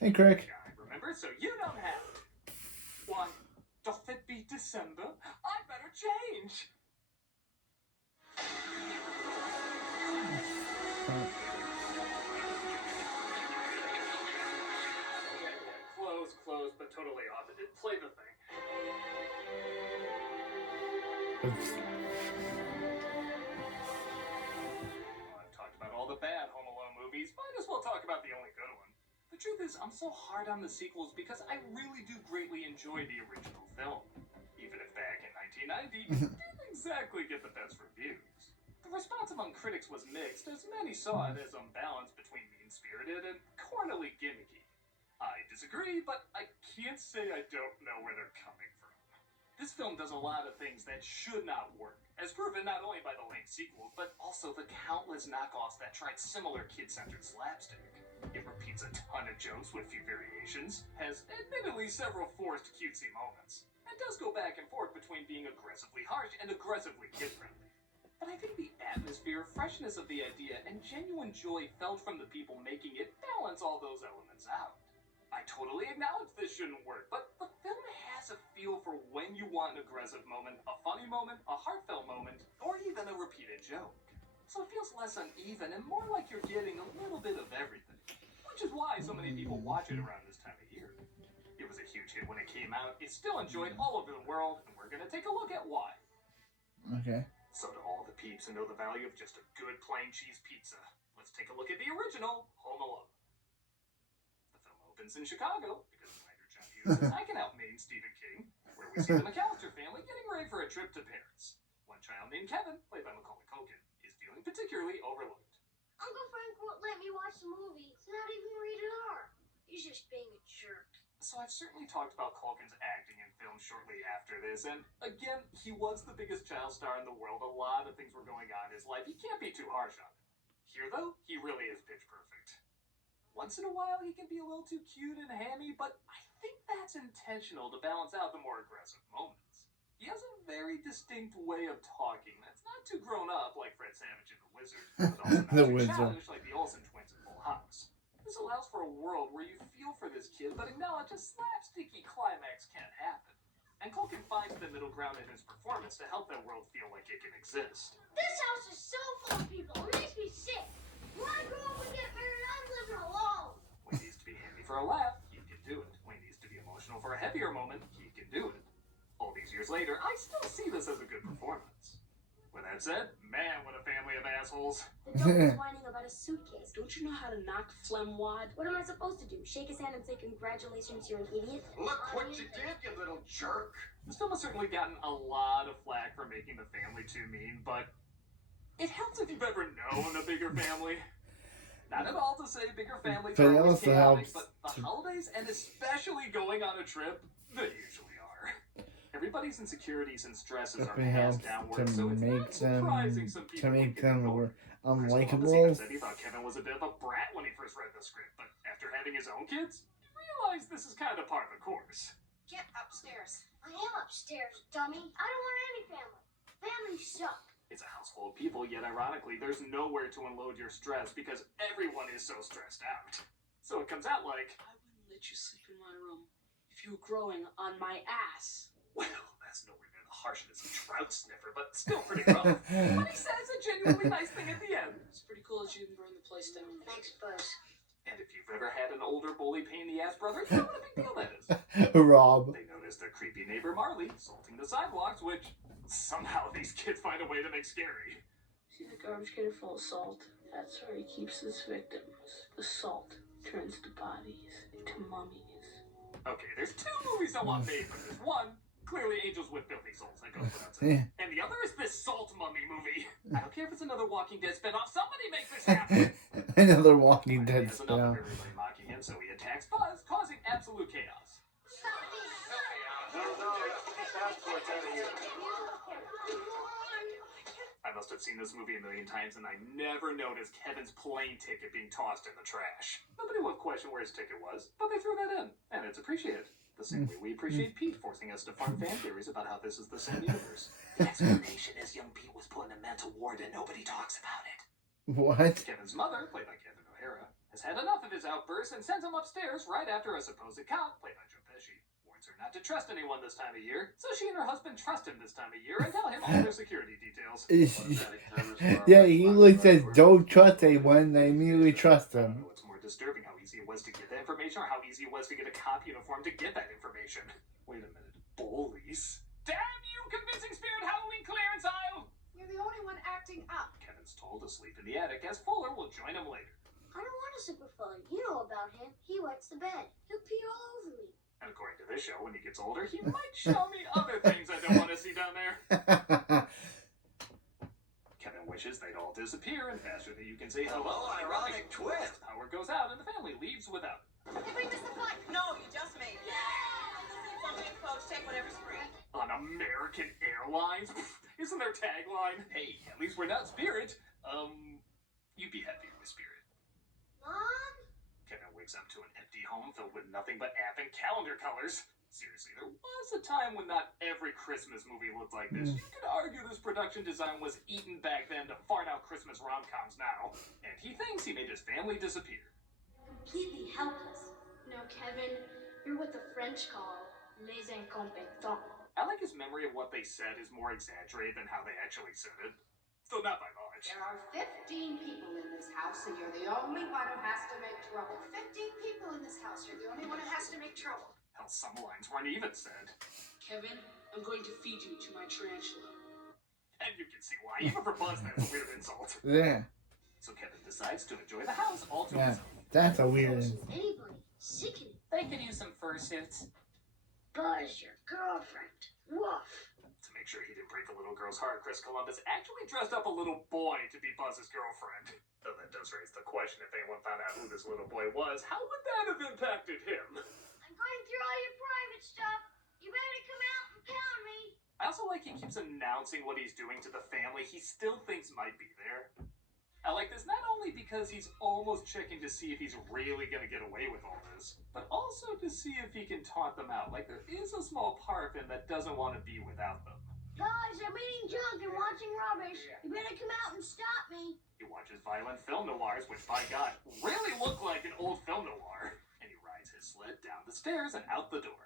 Hey, Crick. guy, remember? So you don't have it. Why, doth it be December? I better change. Close, but totally off. Play the thing. Well, I've talked about all the bad Home Alone movies. Might as well talk about the only good one. The truth is, I'm so hard on the sequels because I really do greatly enjoy the original film. Even if back in 1990, it didn't exactly get the best reviews. The response among critics was mixed, as many saw it as unbalanced between mean-spirited and cornily gimmicky. I disagree, but I can't say I don't know where they're coming from. This film does a lot of things that should not work, as proven not only by the lame sequel, but also the countless knockoffs that tried similar kid-centered slapstick. It repeats a ton of jokes with few variations, has admittedly several forced cutesy moments, and does go back and forth between being aggressively harsh and aggressively kid-friendly. But I think the atmosphere, freshness of the idea, and genuine joy felt from the people making it balance all those elements out. I totally acknowledge this shouldn't work, but the film has a feel for when you want an aggressive moment, a funny moment, a heartfelt moment, or even a repeated joke. So it feels less uneven and more like you're getting a little bit of everything, which is why so many people watch it around this time of year. It was a huge hit when it came out, it's still enjoyed all over the world, and we're going to take a look at why. Okay. So to all the peeps who know the value of just a good plain cheese pizza, let's take a look at the original Home Alone. In Chicago, because writer John Hughes says I can outmain Stephen King, where we see the McAllister family getting ready for a trip to Paris. One child named Kevin, played by Macaulay Culkin, is feeling particularly overlooked. Uncle Frank won't let me watch the movie. It's not even rated R. He's just being a jerk. So I've certainly talked about Culkin's acting in films shortly after this, and again, he was the biggest child star in the world. A lot of things were going on in his life. He can't be too harsh on him. Here, though, he really is pitch perfect. Once in a while, he can be a little too cute and hammy, but I think that's intentional to balance out the more aggressive moments. He has a very distinct way of talking that's not too grown up like Fred Savage in The Wizard, but also not too childish like the Olsen twins in Full House. This allows for a world where you feel for this kid, but acknowledge a slapsticky climax can happen. And Culkin finds the middle ground in his performance to help that world feel like it can exist. This house is so full of people. It makes me sick. When I grow up and get married, I'm living alone. When he needs to be handy for a laugh, he can do it. When he needs to be emotional for a heavier moment, he can do it. All these years later, I still see this as a good performance. With that said, man, what a family of assholes. The dog was whining about a suitcase. Don't you know how to knock phlegm wad? What am I supposed to do? Shake his hand and say congratulations, you're an idiot? Look what you did, you little jerk. This film has certainly gotten a lot of flack for making the family too mean, but it helps if you've ever known a bigger family. Not at all to say bigger families are always chaotic, but the holidays, and especially going on a trip, they usually are. Everybody's insecurities and stresses are passed downward, so it's not surprising some people to make them more unlikable. Said he thought Kevin was a bit of a brat when he first read the script, but after having his own kids, he realized this is kind of part of the course. Get upstairs. I am upstairs, dummy. I don't want any family. Families suck. It's a house full of people, yet ironically, there's nowhere to unload your stress because everyone is so stressed out. So it comes out like, I wouldn't let you sleep in my room if you were growing on my ass. Well, that's nowhere near the harshness of Trout Sniffer, but still pretty rough. But he says a genuinely nice thing at the end. It's pretty cool that you can burn the place down. Thanks, Buzz. And if you've ever had an older bully pain in the ass brother, you know what a big deal that is. Rob. They notice their creepy neighbor Marley salting the sidewalks, which somehow these kids find a way to make scary. See the garbage can full of salt? That's where he keeps his victims. The salt turns the bodies into mummies. Okay, there's two movies I want made from this. One, clearly Angels with Filthy Souls, that goes without saying. And the other is this Salt Mummy movie. I don't care if it's another Walking Dead spinoff. Somebody make this happen. Another Walking Dead spinoff. Enough spinoff. of everybody mocking him, so he attacks Buzz, causing absolute chaos. I must have seen this movie a million times, and I never noticed Kevin's plane ticket being tossed in the trash. Nobody would question where his ticket was, but they threw that in, and it's appreciated. The same way we appreciate Pete forcing us to fund fan theories about how this is the same universe. The explanation is young Pete was put in a mental ward and nobody talks about it. What? Kevin's mother, played by Catherine O'Hara, has had enough of his outbursts and sends him upstairs right after a supposed cop, played by Joe Pesci, warns her not to trust anyone this time of year, so she and her husband trust him this time of year and tell him all their security details. Yeah, he looks at don't trust anyone, they immediately trust I don't him. know what's more disturbing, how easy it was to get that information or how easy it was to get a cop uniform to get that information. Wait a minute, bullies? Damn you, convincing spirit Halloween clearance aisle! You're the only one acting up. Kevin's told to sleep in the attic as Fuller will join him later. I don't want a super fun. You know about him. He wets the bed. He'll pee all over me. And according to this show, when he gets older, he might show me other things I don't want to see down there. Kevin wishes they'd all disappear, and faster than you can say hello, ironic twist. power goes out, and the family leaves without him. Did we miss the flight? No, you just made it. Coach, take whatever's free. On American Airlines? Isn't their tagline? Hey, at least we're not Spirit. You'd be happy with Spirit. Mom? Kevin wakes up to an empty home filled with nothing but app and calendar colors. Seriously, there was a time when not every Christmas movie looked like this. You could argue this production design was eaten back then to fart out Christmas rom-coms now. And he thinks he made his family disappear. Completely helpless. No, Kevin, you're what the French call les incompetents. I like his memory of what they said is more exaggerated than how they actually said it. Still not by much. There are 15 people in this house, and you're the only one who has to make trouble. 15 people in this house. You're the only one who has to make trouble. Hell, some lines weren't even said. Kevin, I'm going to feed you to my tarantula. And you can see why. Even for Buzz, that's a weird insult. Yeah, So Kevin decides to enjoy the house all to yeah, himself. that's a weird. Anybody. Sickening. They could use some fursuits. Buzz, your girlfriend. Woof. To make sure he didn't break the little girl's heart, Chris Columbus actually dressed up a little boy to be Buzz's girlfriend. Though that does raise the question, if anyone found out who this little boy was, how would that have impacted him? I'm going through all your private stuff. You better come out and pound me. I also like he keeps announcing what he's doing to the family he still thinks might be there. I like this not only because he's almost checking to see if he's really going to get away with all this, but also to see if he can taunt them out, like there is a small part of him that doesn't want to be without them. Guys, I'm eating junk and watching rubbish. You better come out and stop me. He watches violent film noirs, which by God, really look like an old film noir. And he rides his sled down the stairs and out the door.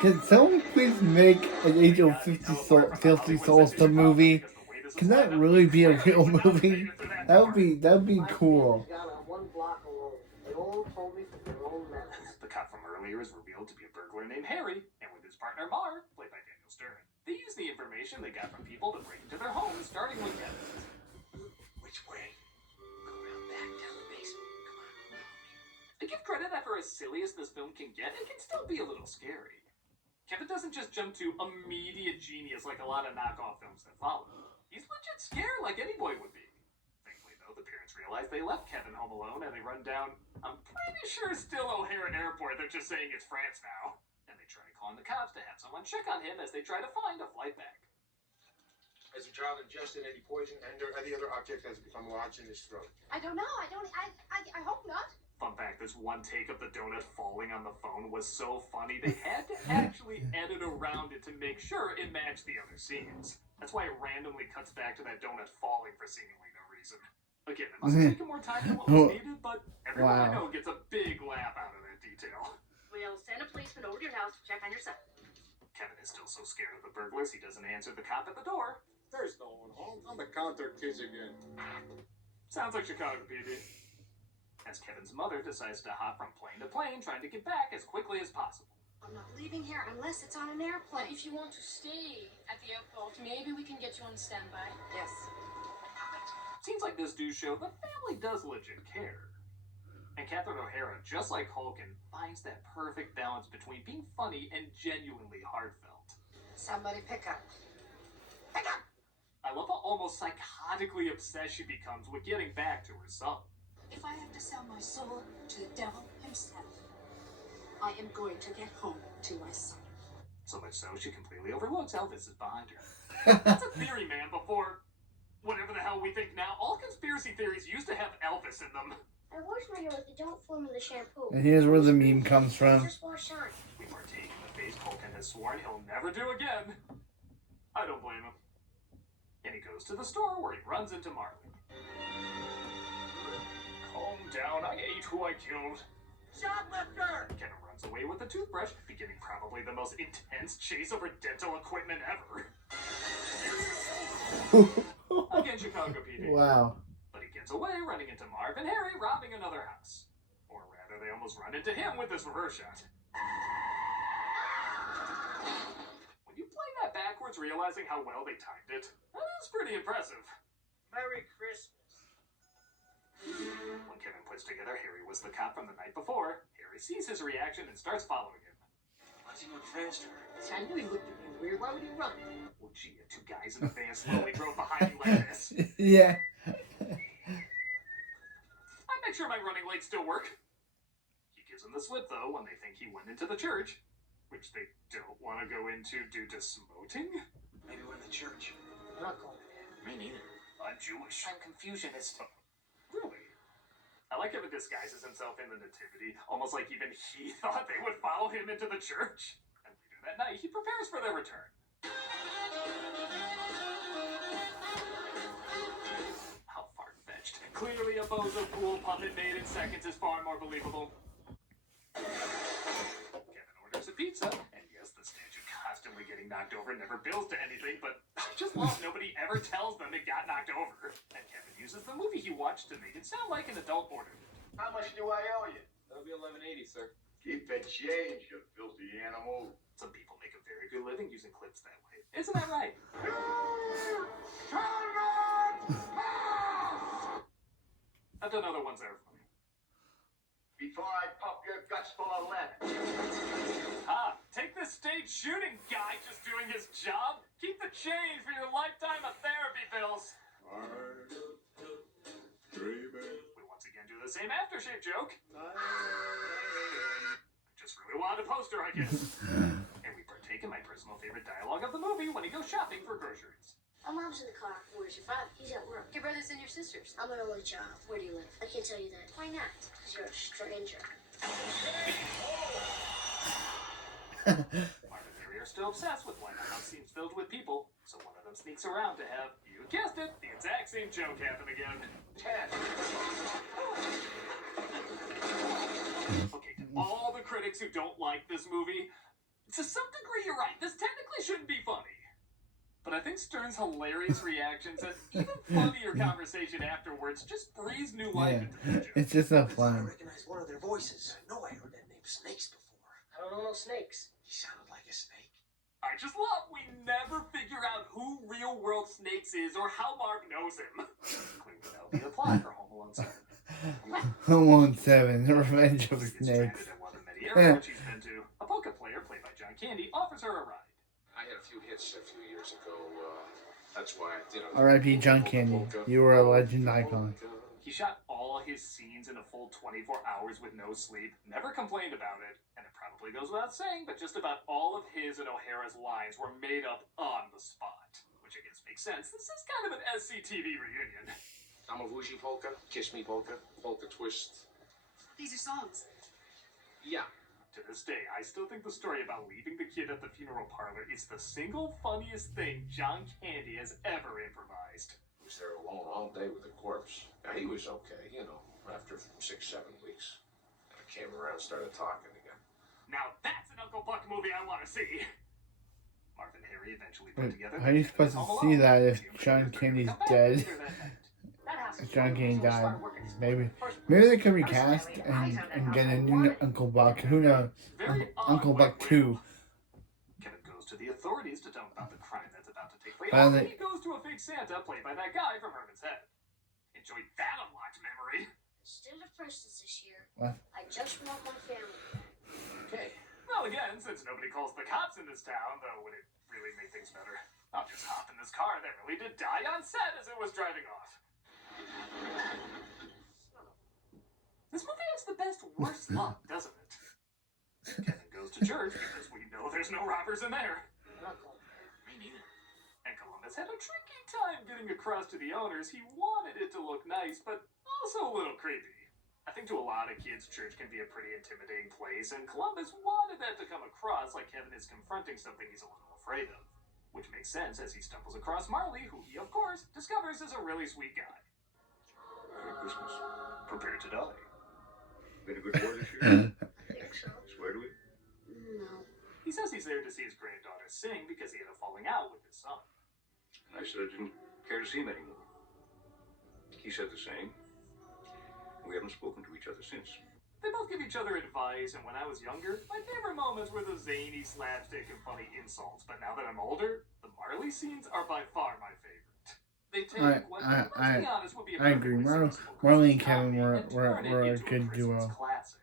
Can someone please make an Angel 50 Souls the movie? Can that really be a real movie? That'd be cool. The cop from earlier is revealed to be a burglar named Harry, and with his partner Mark, played by Daniel Stern, they use the information they got from people to break into their homes, starting with Kevin. Which way? Go around back down the basement. Come on. I give credit that for as silly as this film can get, it can still be a little scary. Kevin doesn't just jump to immediate genius like a lot of knockoff films that follow. He's legit scared like any boy would be. Thankfully, though, the parents realize they left Kevin home alone and they run down, I'm pretty sure still O'Hare Airport, they're just saying it's France now. And they try calling the cops to have someone check on him as they try to find a flight back. Has the child ingested any poison and or any other object has become lodged in his throat? I don't know. I hope not. Fun fact, this one take of the donut falling on the phone was so funny, they had to actually edit around it to make sure it matched the other scenes. That's why it randomly cuts back to that donut falling for seemingly no reason. Again, it must have taken more time than what was needed, but everyone I know gets a big laugh out of that detail. We'll send a policeman over to your house to check on your son. Kevin is still so scared of the burglars, he doesn't answer the cop at the door. There's no one home. On the counter, kids again. Sounds like Chicago PD. As Kevin's mother decides to hop from plane to plane, trying to get back as quickly as possible. I'm not leaving here unless it's on an airplane. If you want to stay at the airport, maybe we can get you on standby. Yes. Seems like this do show the family does legit care. And Catherine O'Hara, just like Hulken, finds that perfect balance between being funny and genuinely heartfelt. Somebody pick up. Pick up! I love how almost psychotically obsessed she becomes with getting back to her son. If I have to sell my soul to the devil himself, I am going to get home to my son. So much so, she completely overlooks Elvis is behind her. That's a theory, man, before whatever the hell we think now. All conspiracy theories used to have Elvis in them. I wash my hair with the don't formula shampoo. And here's where the meme comes from. Just wash shine. We partake in the face Hulken has sworn he'll never do again. I don't blame him. And he goes to the store where he runs into Marley. calm down. I ate who I killed. Shoplifter! Kevin runs away with a toothbrush, beginning probably the most intense chase over dental equipment ever. Again, Chicago PD. Wow. But he gets away, running into Marv and Harry robbing another house. Or rather, they almost run into him with this reverse shot. When you play that backwards, realizing how well they timed it, that is pretty impressive. Merry Christmas. When Kevin puts together Harry was the cop from the night before, Harry sees his reaction and starts following him. Why's he going faster? I knew he looked at me weird. Why would he run? Well, gee, if two guys in a van slowly drove behind you like this. Yeah. I make sure my running legs still work. He gives them the slip, though, when they think he went into the church, which they don't want to go into due to smoting. Maybe we're in the church. I'm not going there. Me neither. I'm Jewish. I'm Confucianist. Really? I like how he disguises himself in the nativity, almost like even he thought they would follow him into the church. And later that night, he prepares for their return. How far-fetched. Clearly a bozo pool puppet made in seconds is far more believable. Kevin orders a pizza, and yes, the statue constantly getting knocked over never builds to anything, but I just love nobody ever tells them it got knocked over. And Kevin uses the movie he watched to make it sound like an adult ordered it. How much do I owe you? That'll be $11.80, sir. Keep the change, you filthy animal. Some people make a very good living using clips that way. Isn't that right? I've done other ones that are funny. Before I pump your guts full of lead. Ah, take this stage shooting guy just doing his job. Keep the change for your lifetime of therapy bills. We once again do the same aftershave joke. Just really wanted a poster, I guess. And we partake in my personal favorite dialogue of the movie when he goes shopping for groceries. My mom's in the car. Where's your father? He's at work. Your brothers and your sisters. I'm an only child. Where do you live? I can't tell you that. Why not? Because you're a stranger. Marv and Harry are still obsessed with why the house seems filled with people, so one of them sneaks around to have, you guessed it, the exact same joke happen again. 10. Okay, to all the critics who don't like this movie, to some degree you're right, this technically shouldn't be funny. But I think Stern's hilarious reactions and even funnier conversation afterwards just breathes new life into the joke. It's just so I fun. recognize one of their voices. I know I heard that name Snakes before. I don't know no snakes. He sounded like a snake. I just love we never figure out who real world Snakes is or how Marv knows him. Clearly that'll be the plot for Home Alone 7. Home Alone 7, The Revenge of the Gets stranded Snakes. at one of the many airports she's been to. A poker player, played by John Candy, offers her a ride. I had a few hits a few years ago. That's why I did. R.I.P. John Candy. You were a legend icon. He shot all his scenes in a full 24 hours with no sleep, never complained about it, and it probably goes without saying, but just about all of his and O'Hara's lines were made up on the spot. Which I guess makes sense. This is kind of an SCTV reunion. Amavuji polka, Kiss Me polka, polka twist. These are songs. Yeah. To this day, I still think the story about leaving the kid at the funeral parlor is the single funniest thing John Candy has ever improvised. He was there alone all day with the corpse. Now, he was okay, after 6-7 weeks. And I came around and started talking again. Now that's an Uncle Buck movie I want to see. Marv and Harry eventually put together. How are you supposed to see that if John Candy's dead? If John Candy died, maybe they could recast and get a new Uncle Buck. Who knows? Uncle Buck 2. Kevin goes to the authorities to tell him about the crime that's about to take place. Well, And he goes to a fake Santa played by that guy from Herman's Head. Enjoyed that unlocked memory. Still at Preston's this year. What? I just want my family back. Okay. Well, again, since nobody calls the cops in this town, though, would it really make things better? I'll just hop in this car that really did die on set as it was driving off. This movie has the best worst luck, doesn't it? Kevin goes to church because we know there's no robbers in there. I'm not going there. Me neither. And Columbus had a tricky time getting across to the owners. He wanted it to look nice, but also a little creepy. I think to a lot of kids, church can be a pretty intimidating place, and Columbus wanted that to come across like Kevin is confronting something he's a little afraid of. Which makes sense as he stumbles across Marley, who he, of course, discovers is a really sweet guy. Merry Christmas. Prepare to die. Been a good boy this year? I think so. Swear to it? No. He says he's there to see his granddaughter sing because he had a falling out with his son. I said I didn't care to see him anymore. He said the same. We haven't spoken to each other since. They both give each other advice, and when I was younger, my favorite moments were the zany slapstick and funny insults. But now that I'm older, the Marley scenes are by far my favorite. They take what, let's be honest, would be a I agree. perfectly sensible Marley and Christmas Kevin comedy and turn it were a into good Christmas duo. classic.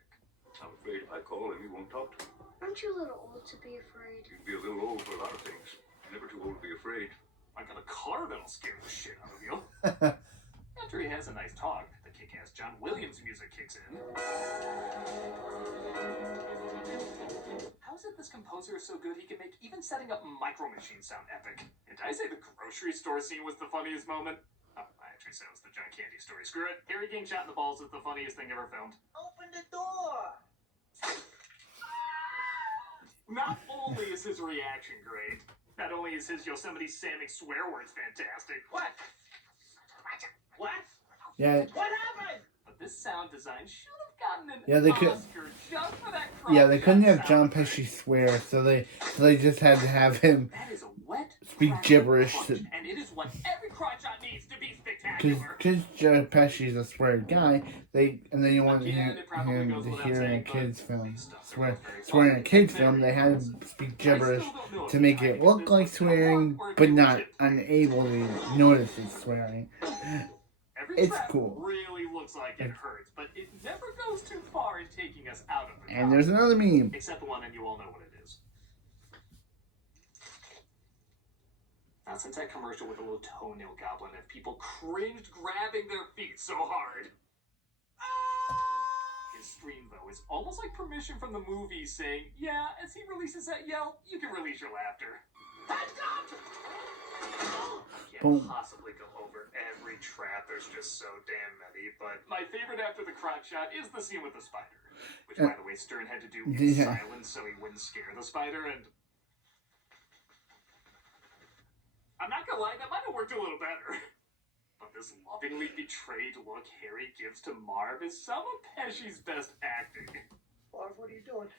I'm afraid if I call him, he won't talk to me. Aren't you a little old to be afraid? You'd be a little old for a lot of things. Never too old to be afraid. I got a car that'll scare the shit out of you. After he has a nice talk, the kick-ass John Williams music kicks in. How is it this composer is so good he can make even setting up Micro Machines sound epic? And I say the grocery store scene was the funniest moment. Oh, I actually said it was the John Candy story. Screw it. Harry getting shot in the balls is the funniest thing ever filmed. Open the door! Not only is his reaction great, not only is his Yosemite Sam swear words fantastic, What? What? Yeah, What happened? but this sound design should have gotten an Yeah, they could- Oscar just for that yeah, they couldn't have sound John effect. Pesci swear, so they just had to have him That is a wet, speak crackling gibberish crunch, to- and it is what every crotch shot needs to be spectacular. because Joe Pesci's a swear guy. And then you want Again, it probably him goes to without hear in a saying, but kids film. these stunts are Swear both very in a funny. kids Very film, they had him impressive. speak I gibberish still don't know if to the make timing it of look this like was gonna swearing, work or if but they not legit- unable to notice it's swearing. Every It's trap cool. really looks like it hurts, but it never goes too far in taking us out of the And there's another meme. except the one, and you all know what it is. Now, since that commercial with the little toenail goblin, if people cringed grabbing their feet so hard. His scream, though, is almost like permission from the movie saying, yeah, as he releases that yell, you can release your laughter. Can't Boom. possibly go over every trap, there's just so damn many, but my favorite after the crotch shot is the scene with the spider, which, by the way, Stern had to do in Yeah. silence so he wouldn't scare the spider, and I'm not gonna lie, that might have worked a little better. But this lovingly betrayed look Harry gives to Marv is some of Pesci's best acting. Marv, what are you doing?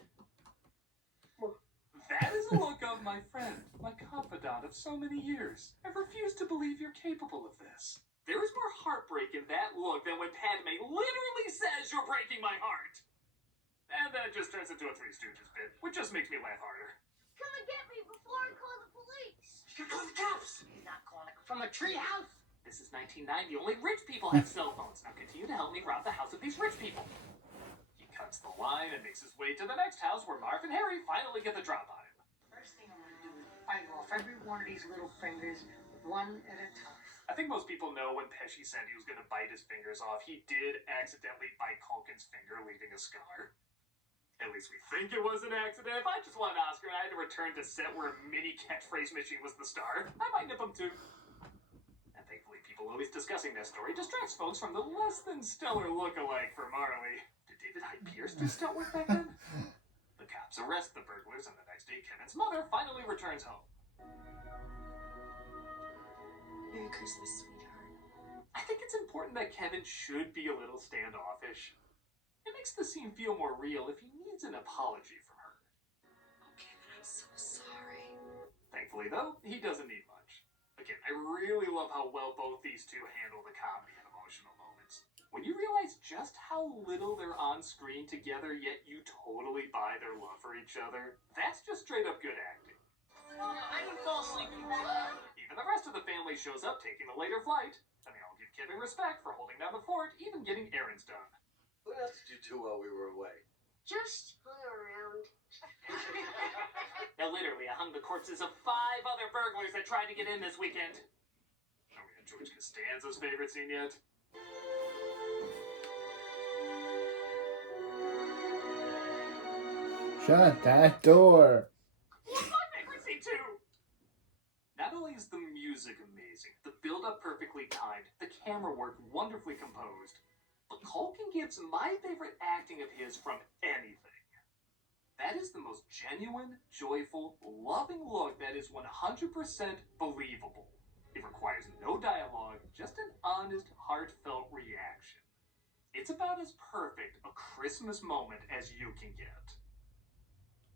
That is a look of my friend, my confidant of so many years. I refuse to believe you're capable of this. There is more heartbreak in that look than when Padme literally says you're breaking my heart. And then it just turns into a Three Stooges bit, which just makes me laugh harder. Come and get me before I call the police. You can call the cops. He's not calling it from the treehouse. This is 1990. Only rich people have cell phones. Now continue to help me rob the house of these rich people. He cuts the line and makes his way to the next house where Marv and Harry finally get the drop on him. First thing I'm gonna do is bite off every one of these little fingers, one at a time. I think most people know when Pesci said he was going to bite his fingers off, he did accidentally bite Culkin's finger, leaving a scar. At least we think it was an accident. If I just won an Oscar and I had to return to set where a mini catchphrase machine was the star, I might nip him too. And thankfully, people always discussing that story distracts folks from the less than stellar look-alike for Marley. Did David Hyde Pierce do stunt work back then? The cops arrest the burglars, and the next day, Kevin's mother finally returns home. Merry Christmas, sweetheart. I think it's important that Kevin should be a little standoffish. It makes the scene feel more real if he needs an apology from her. Oh, Kevin, I'm so sorry. Thankfully, though, he doesn't need much. Again, I really love how well both these two handle the comedy and emotional moments. When you realize just how little they're on screen together, yet you totally buy their love for each other, that's just straight up good acting. I didn't fall asleep in that. Even the rest of the family shows up taking the later flight. And they all give Kevin respect for holding down the fort, even getting errands done. What else did you do while we were away? Just hung around. Now, literally, I hung the corpses of 5 other burglars that tried to get in this weekend. Are we at George Costanza's favorite scene yet? Shut that door. What's my favorite scene, too? Not only is the music amazing, the build-up perfectly timed, the camera work wonderfully composed, but Culkin gives my favorite acting of his from anything. That is the most genuine, joyful, loving look that is 100% believable. It requires no dialogue, just an honest, heartfelt reaction. It's about as perfect a Christmas moment as you can get.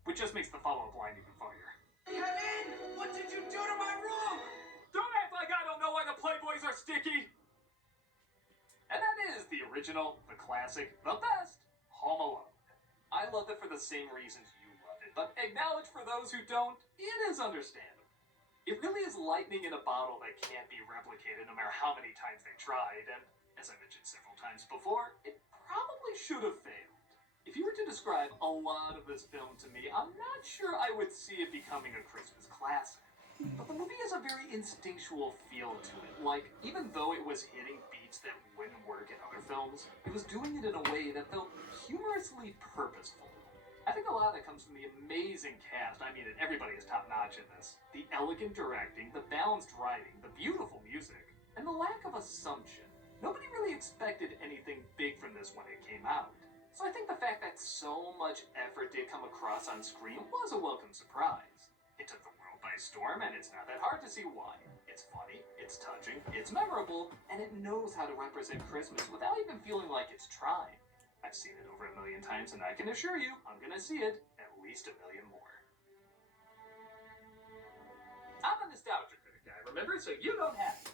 Which just makes the follow-up line even funnier. Kevin, what did you do to my room? Don't act like I don't know why the Playboys are sticky! And that is the original, the classic, the best, Home Alone. I love it for the same reasons you love it, but acknowledge for those who don't, it is understandable. It really is lightning in a bottle that can't be replicated no matter how many times they tried, and as I mentioned several times before, it probably should have failed. If you were to describe a lot of this film to me, I'm not sure I would see it becoming a Christmas classic. But the movie has a very instinctual feel to it. Like, even though it was hitting beats that wouldn't work in other films, it was doing it in a way that felt humorously purposeful. I think a lot of that comes from the amazing cast. I mean, everybody is top-notch in this. The elegant directing, the balanced writing, the beautiful music, and the lack of assumption. Nobody really expected anything big from this when it came out. So I think the fact that so much effort did come across on screen was a welcome surprise. It took the world by storm, and it's not that hard to see why. It's funny, it's touching, it's memorable, and it knows how to represent Christmas without even feeling like it's trying. I've seen it over 1 million times, and I can assure you, I'm gonna see it at least 1 million more. I'm a nostalgia critic guy, remember? So you don't have to.